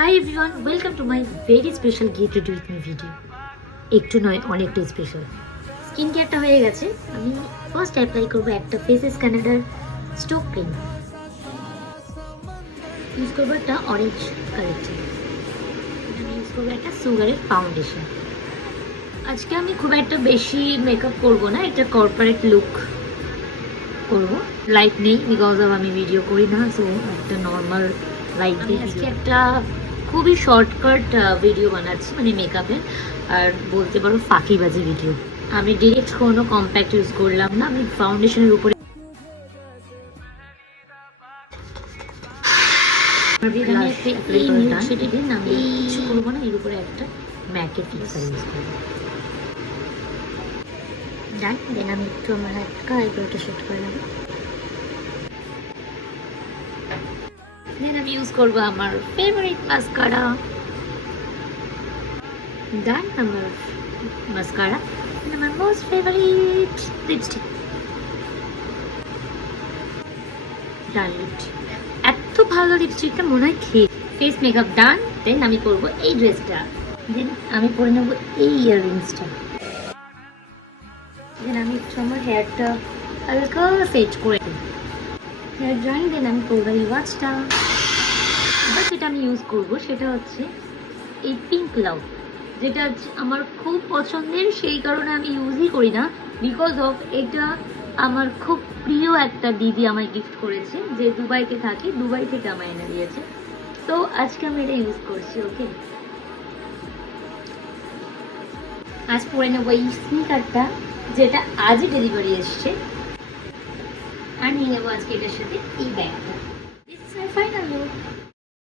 Hi everyone, welcome to my very special get ready with me video. একটু নয়, অনেকটাই special. Skin কেয়ারটা হয়ে গেছে। আমি ফার্স্ট অ্যাপ্লাই করবো একটা ফেসেস কানাডার স্টোক ক্রিম। ইউজ করবো একটা অরেঞ্জ কালারটা। আমি ইউজ করবো একটা সুগারের ফাউন্ডেশন। আজকে আমি খুব একটা বেশি মেকআপ করবো না, একটা কর্পোরেট লুক করবো। লাইট নেই বিকজ অফ আমি ভিডিও করি না, সো একটা নর্মাল লাইট দিয়ে আজকে একটা খুবই শর্টকাট ভিডিও বানাচ্ছি, মানে মেকআপের, আর বলতে পারো ফাঁকিবাজি ভিডিও। আমি ডিরেক্ট কোনো কম্প্যাক্ট ইউজ করলাম না, আমি ফাউন্ডেশনের উপরে কিছু করবো না, এর উপরে একটা ম্যাকের ফিক্সার ইউজ করবো। ডান। দেন আমি একটু আমার হালকা আইব্রোটা শেড করে নেবো। দেন আমি ইউজ করবো আমার ফেভারিট মাস্কারা। ডান। আমার মাস্কারা, আমার মোস্ট ফেভারিট লিপস্টিক। ডান। লিপস্টিক এত ভালো, লিপস্টিকটা মনে হয় খেয়ে। ফেস মেকআপ ডান। দেন আমি করবো এই ড্রেসটা। দেন আমি পরে নেবো এই ইয়াররিংসটা। দেন আমি একটু আমার হেয়ারটা হালকা সেট করে দিই, হেয়ার ড্রাইং। দেন আমি করবো এই ওয়াচটা। এবার যেটা আমি ইউজ করবো সেটা হচ্ছে এই পিঙ্ক লাভ, যেটা আমার খুব পছন্দের, সেই কারণে আমি ইউজই করি না, বিকজ অফ এটা আমার খুব প্রিয় একটা দিদি আমায় গিফট করেছে, যে দুবাইতে থাকে, দুবাই থেকে আমায় এনে দিয়েছে। তো আজকে আমি এটা ইউজ করছি। ওকে, আজ পরে নেবো এই স্নিকারটা, যেটা আজই ডেলিভারি এসছে, আর নিয়ে নেবো আজকে এটার সাথে এই ব্যাগটা।